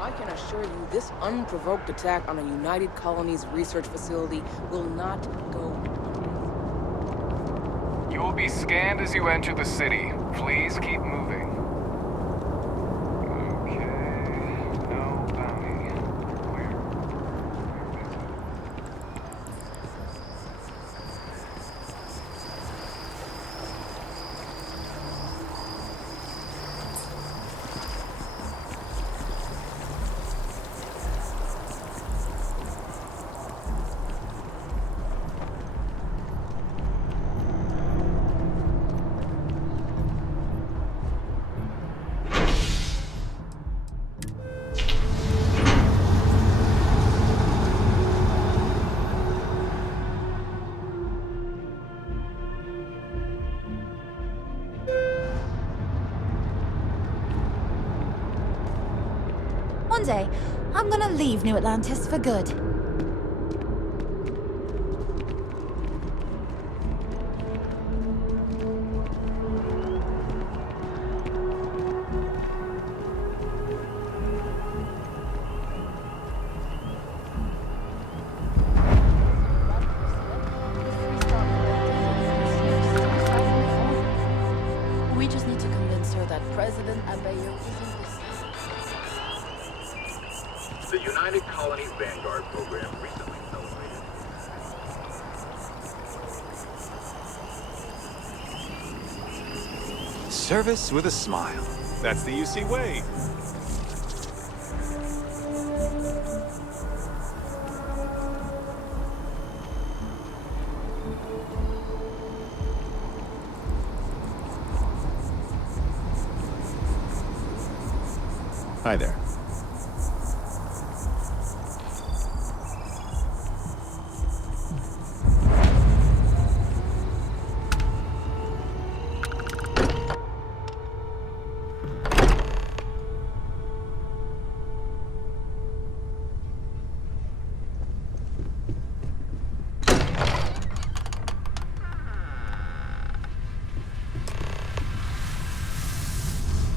I can assure you this unprovoked attack on a United Colonies research facility will not go. You will be scanned as you enter the city. Please keep moving. Okay. No bounty. Where? One day, I'm gonna leave New Atlantis for good. We just need to convince her that President Abayo isn't this. The United Colonies Vanguard program recently celebrated. Service with a smile. That's the UC way. Hi there.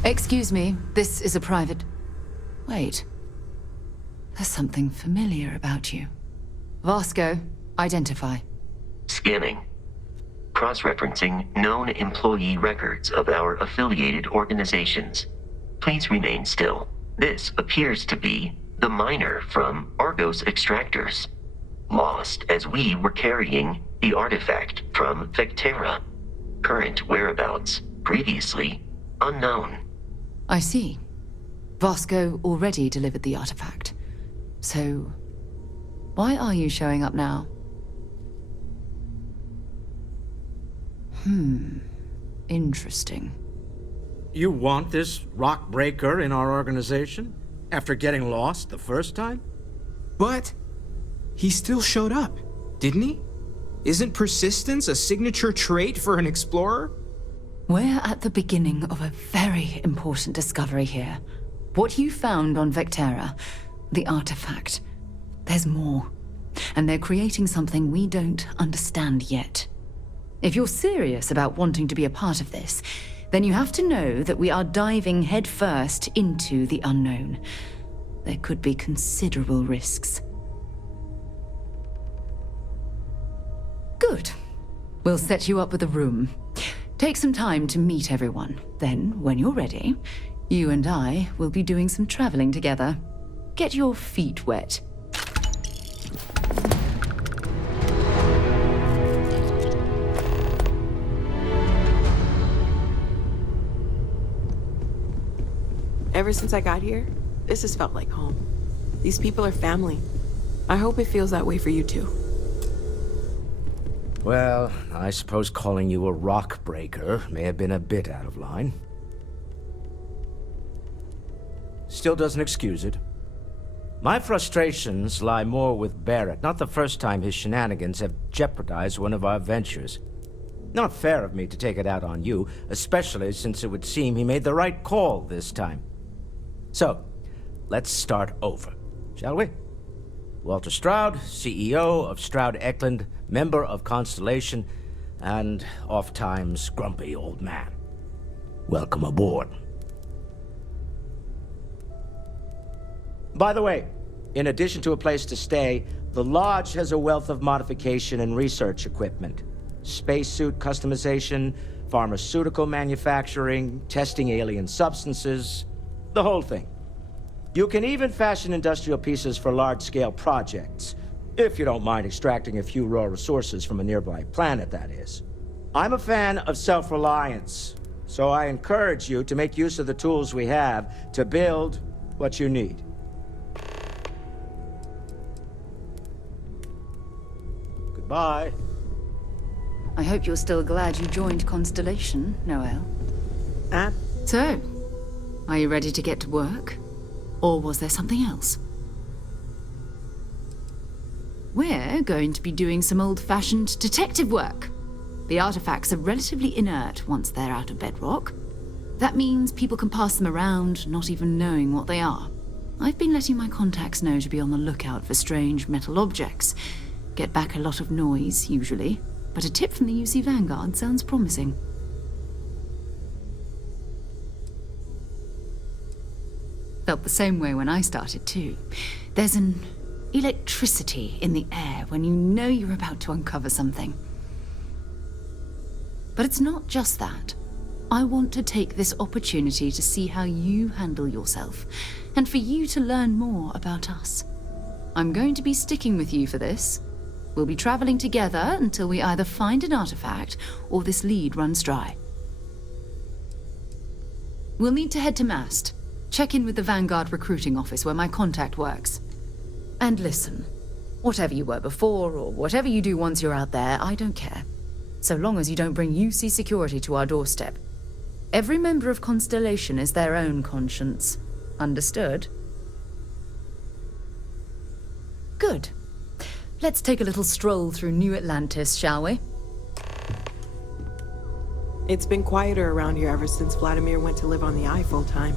Excuse me, this is a private... Wait. There's something familiar about you. Vasco, identify. Scanning. Cross-referencing known employee records of our affiliated organizations. Please remain still. This appears to be the miner from Argos Extractors. Lost as we were carrying the artifact from Vectera. Current whereabouts, previously unknown. I see. Vasco already delivered the artifact. So, why are you showing up now? Interesting. You want this rock breaker in our organization? After getting lost the first time? But he still showed up, didn't he? Isn't persistence a signature trait for an explorer? We're at the beginning of a very important discovery here. What you found on Vectera, the artifact, there's more. And they're creating something we don't understand yet. If you're serious about wanting to be a part of this, then you have to know that we are diving headfirst into the unknown. There could be considerable risks. Good. We'll set you up with a room. Take some time to meet everyone. Then, when you're ready, you and I will be doing some traveling together. Get your feet wet. Ever since I got here, this has felt like home. These people are family. I hope it feels that way for you too. Well, I suppose calling you a rock breaker may have been a bit out of line. Still doesn't excuse it. My frustrations lie more with Barrett. Not the first time his shenanigans have jeopardized one of our ventures. Not fair of me to take it out on you, especially since it would seem he made the right call this time. So, let's start over, shall we? Walter Stroud, CEO of Stroud Eklund, member of Constellation, and oft-times grumpy old man. Welcome aboard. By the way, in addition to a place to stay, the Lodge has a wealth of modification and research equipment. Spacesuit customization, pharmaceutical manufacturing, testing alien substances, the whole thing. You can even fashion industrial pieces for large-scale projects, if you don't mind extracting a few raw resources from a nearby planet, that is. I'm a fan of self-reliance, so I encourage you to make use of the tools we have to build what you need. Goodbye. I hope you're still glad you joined Constellation, Noel. Ah, So, are you ready to get to work? Or was there something else? We're going to be doing some old-fashioned detective work. The artifacts are relatively inert once they're out of bedrock. That means people can pass them around, not even knowing what they are. I've been letting my contacts know to be on the lookout for strange metal objects. Get back a lot of noise, usually, but a tip from the UC Vanguard sounds promising. Felt the same way when I started, too. There's an electricity in the air when you know you're about to uncover something. But it's not just that. I want to take this opportunity to see how you handle yourself, and for you to learn more about us. I'm going to be sticking with you for this. We'll be traveling together until we either find an artifact or this lead runs dry. We'll need to head to Mast. Check in with the Vanguard recruiting office where my contact works. And listen, whatever you were before or whatever you do once you're out there, I don't care. So long as you don't bring UC security to our doorstep. Every member of Constellation is their own conscience. Understood? Good. Let's take a little stroll through New Atlantis, shall we? it's been quieter around here ever since Vladimir went to live on the Eye full-time.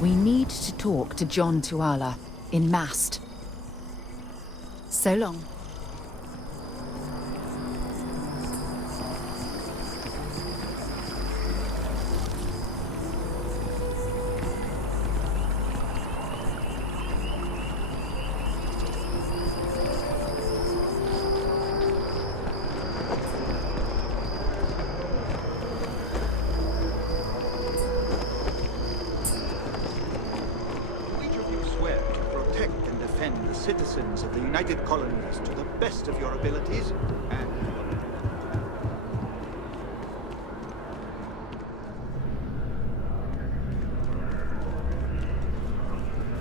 We need to talk to John Tuala in Mast. So long. Citizens of the United Colonies to the best of your abilities, and...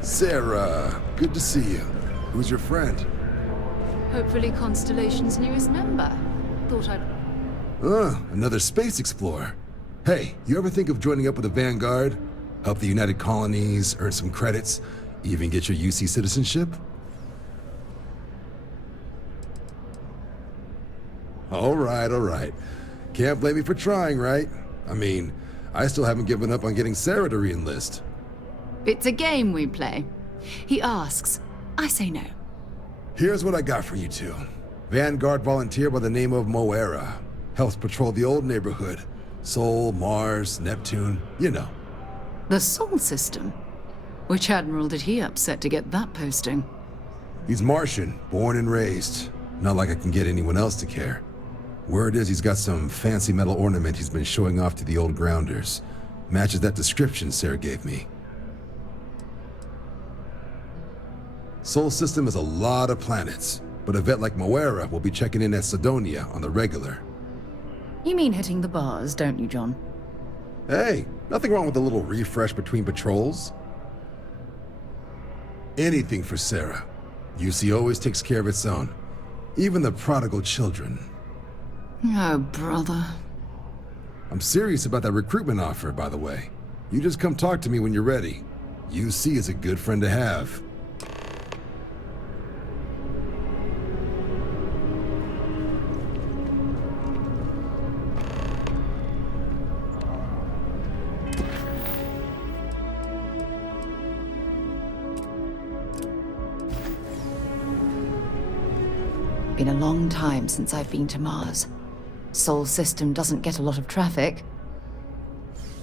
Sarah, good to see you. Who's your friend? Hopefully Constellation's newest member. Thought I'd... Another space explorer. Hey, you ever think of joining up with the Vanguard? Help the United Colonies, earn some credits, even get your UC citizenship? All right. Can't blame me for trying, right? I mean, I still haven't given up on getting Sarah to re-enlist. It's a game we play. He asks, I say no. Here's what I got for you two. Vanguard volunteer by the name of Moera. Helps patrol the old neighborhood. Sol, Mars, Neptune, you know. The Sol system? Which admiral did he upset to get that posting? He's Martian, born and raised. Not like I can get anyone else to care. Word is he's got some fancy metal ornament he's been showing off to the old grounders. Matches that description Sarah gave me. Sol system is a lot of planets, but a vet like Moera will be checking in at Cydonia on the regular. You mean hitting the bars, don't you, John? Hey, nothing wrong with a little refresh between patrols. Anything for Sarah. UC always takes care of its own. Even the prodigal children. Oh, brother. I'm serious about that recruitment offer, by the way. You just come talk to me when you're ready. UC is a good friend to have. Been a long time since I've been to Mars. Sol system doesn't get a lot of traffic.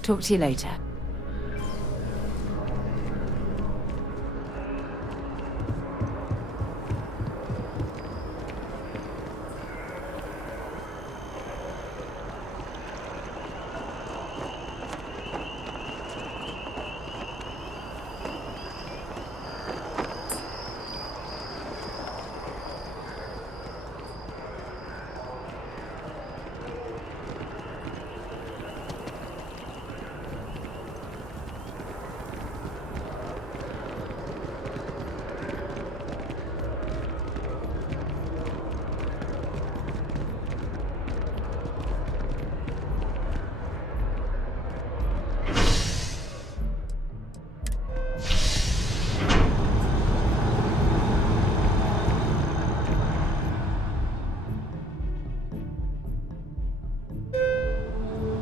Talk to you later.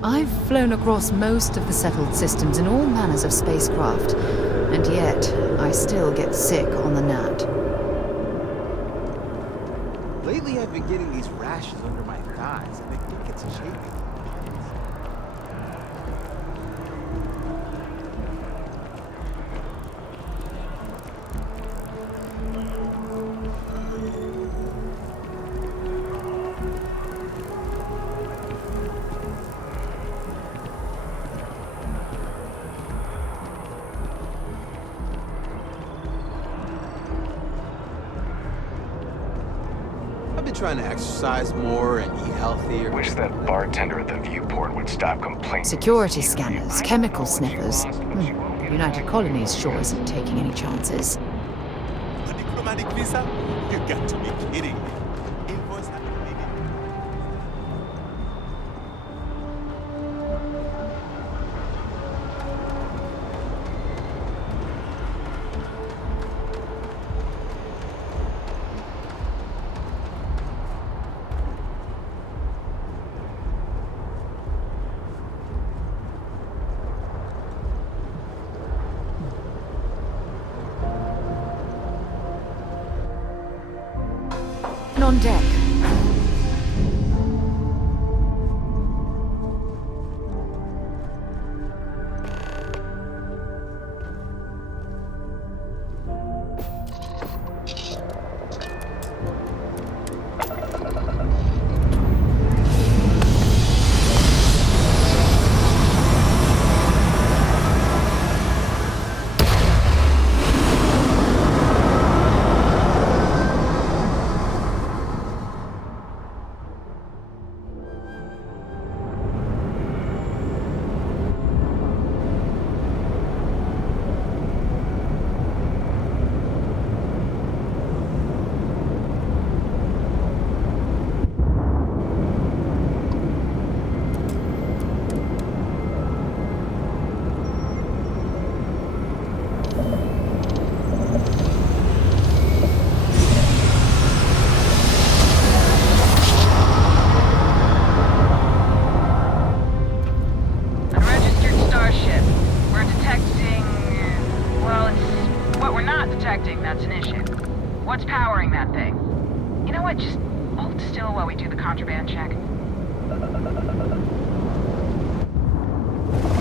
I've flown across most of the settled systems in all manners of spacecraft, and yet I still get sick on the gnat. Lately I've been getting these rashes under my thighs, and I think it's chafing. Trying to exercise more and eat healthier. Wish that bartender at the viewport would stop complaining. Security scanners, chemical sniffers. The United Colonies sure isn't taking any chances. A diplomatic visa? You got to be kidding me. Invoice had to be needed. On deck.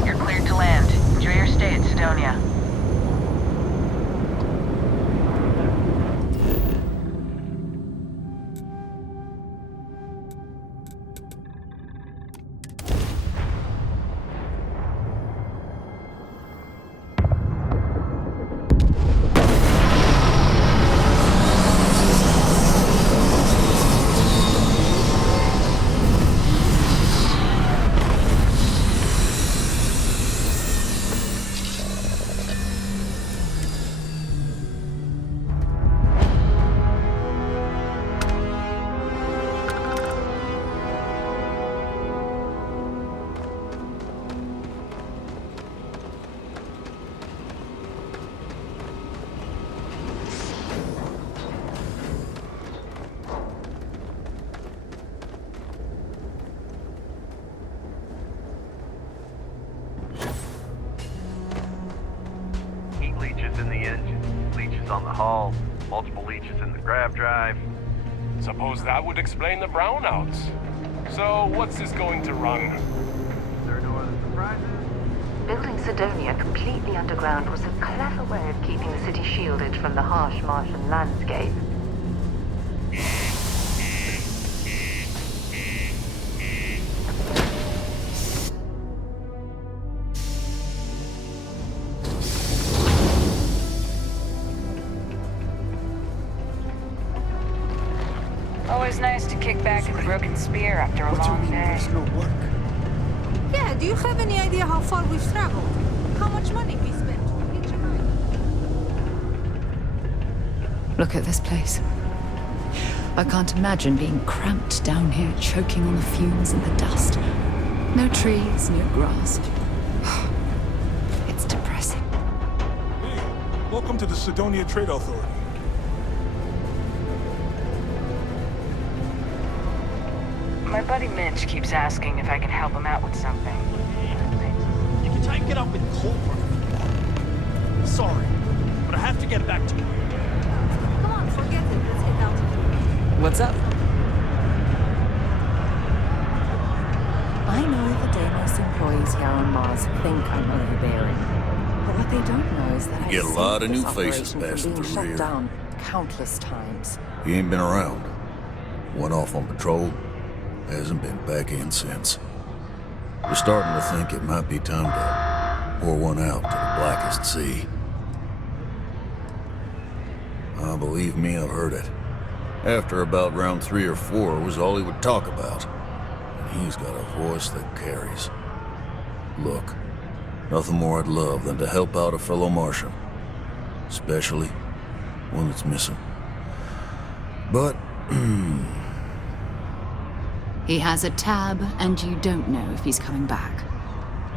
You're cleared to land. Enjoy your stay at Cydonia. waste on the hull, multiple leeches in the grav drive. Suppose that would explain the brownouts. So, what's this going to run? There are no other surprises? Building Cydonia completely underground was a clever way of keeping the city shielded from the harsh Martian landscape. Always nice to kick back at the broken spear after a long day. Yeah, do you have any idea how far we've traveled? How much money we spent? Look at this place. I can't imagine being cramped down here, choking on the fumes and the dust. No trees, no grass. It's depressing. Hey, welcome to the Cydonia Trade Authority. My buddy Mitch keeps asking if I can help him out with something. You can take it up with corporate. Sorry, but I have to get back to you. Come on, forget it. Let's head out. What's up? I know the Deimos employees here on Mars think I'm overbearing. But what they don't know is that I Get a lot of saved new this faces operation from passing being through shut here. down countless times. He ain't been around. Went off on patrol. Hasn't been back in since. We're starting to think it might be time to pour one out to the blackest sea. Believe me, I've heard it. After about round 3 or 4 was all he would talk about. And he's got a voice that carries. Look, nothing more I'd love than to help out a fellow Martian. Especially one that's missing. But, He has a tab, and you don't know if he's coming back.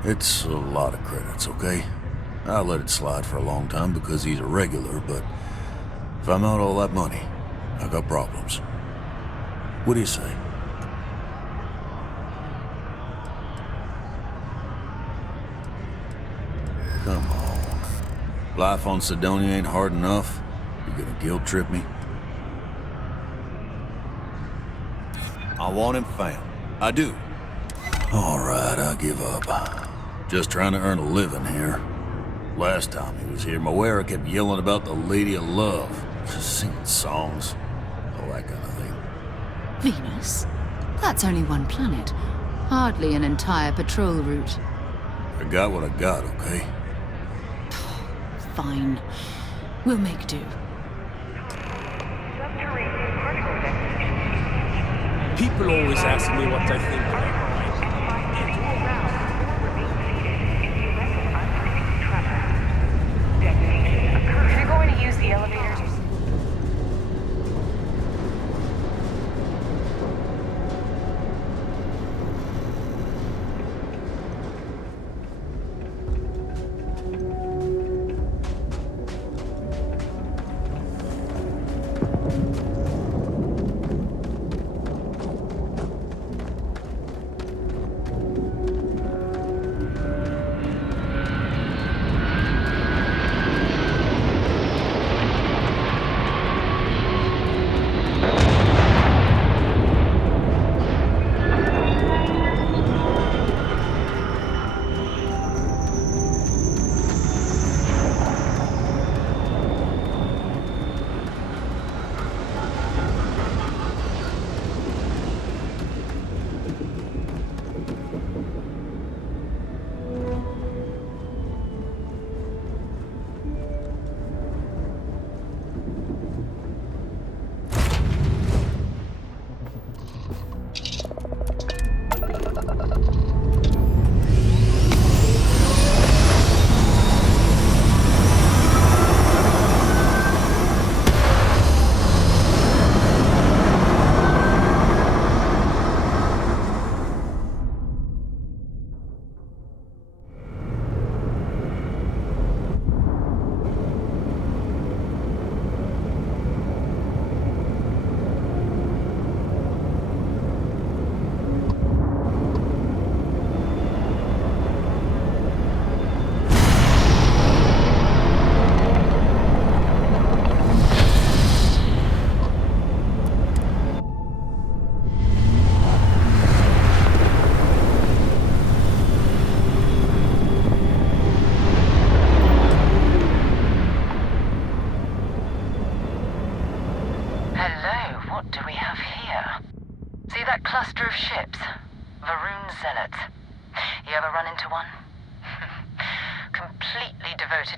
it's a lot of credits, okay? I let it slide for a long time because he's a regular, but if I'm out all that money, I got problems. What do you say? Come on. Life on Cydonia ain't hard enough. You gonna guilt trip me? I want him found. I do. All right, I give up. Just trying to earn a living here. Last time he was here, Moera kept yelling about the Lady of Love. Just singing songs. All that kind of thing. Venus? That's only one planet. Hardly an entire patrol route. I got what I got, okay? Fine. We'll make do. People always ask me what I think. If you're going to use the elevators,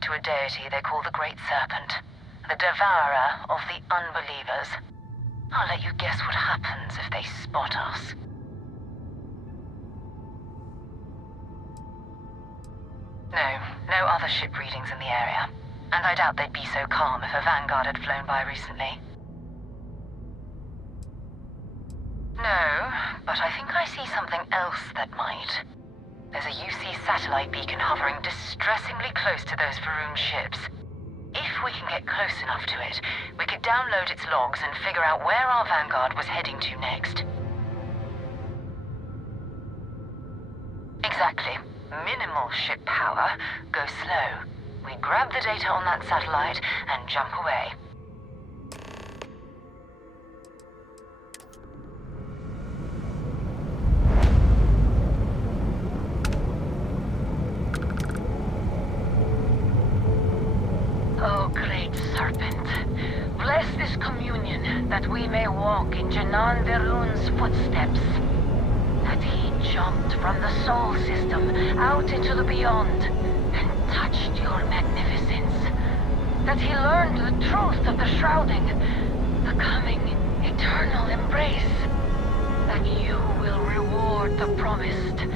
to a deity they call the Great Serpent, the devourer of the unbelievers. I'll let you guess what happens if they spot us. No other ship readings in the area. And I doubt they'd be so calm if a Vanguard had flown by recently. No, but I think I see something else that might. There's a UC satellite beacon hovering distressingly close to those Varuun ships. If we can get close enough to it, we could download its logs and figure out where our Vanguard was heading to next. Exactly. Minimal ship power, go slow. We grab the data on that satellite and jump away. Oh, great serpent, bless this communion that we may walk in Janan Varuun's footsteps. That he jumped from the Sol system out into the beyond and touched your magnificence. That he learned the truth of the shrouding, the coming eternal embrace. That you will reward the promised.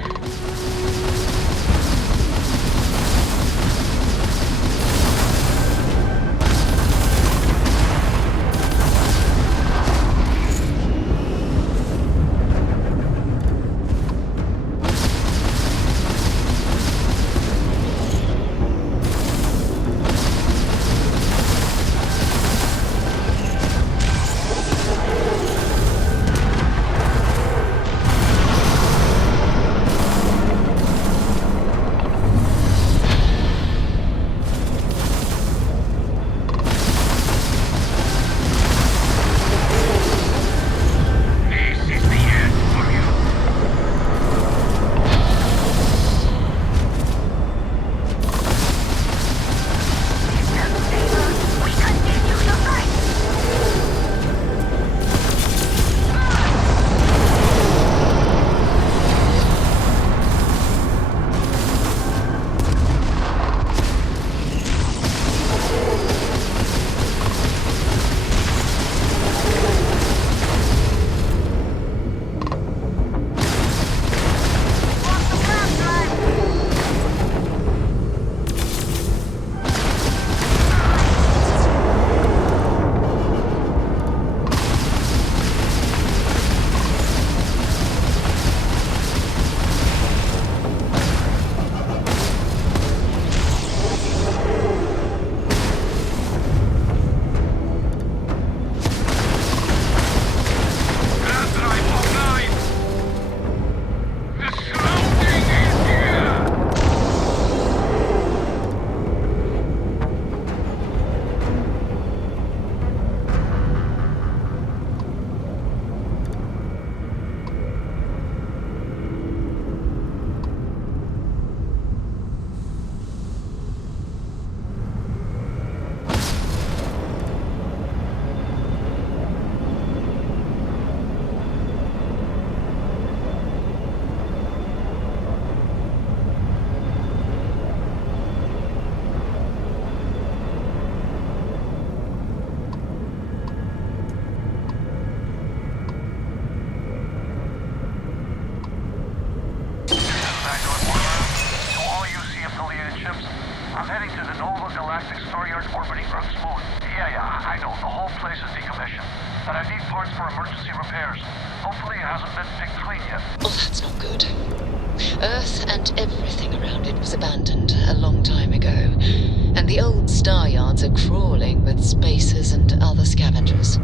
Crawling with spacers and other scavengers.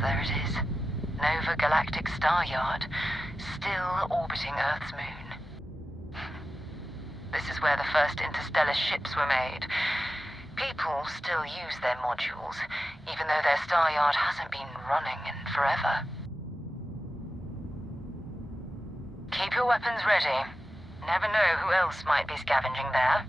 There it is. Nova Galactic Star Yard, still orbiting Earth's moon. This is where the first interstellar ships were made. People still use their modules, even though their star yard hasn't been running in forever. your weapons ready. Never know who else might be scavenging there.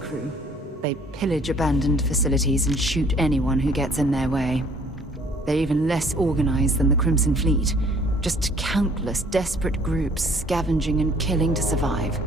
Crew. They pillage abandoned facilities and shoot anyone who gets in their way. They're even less organized than the Crimson Fleet. Just countless desperate groups scavenging and killing to survive.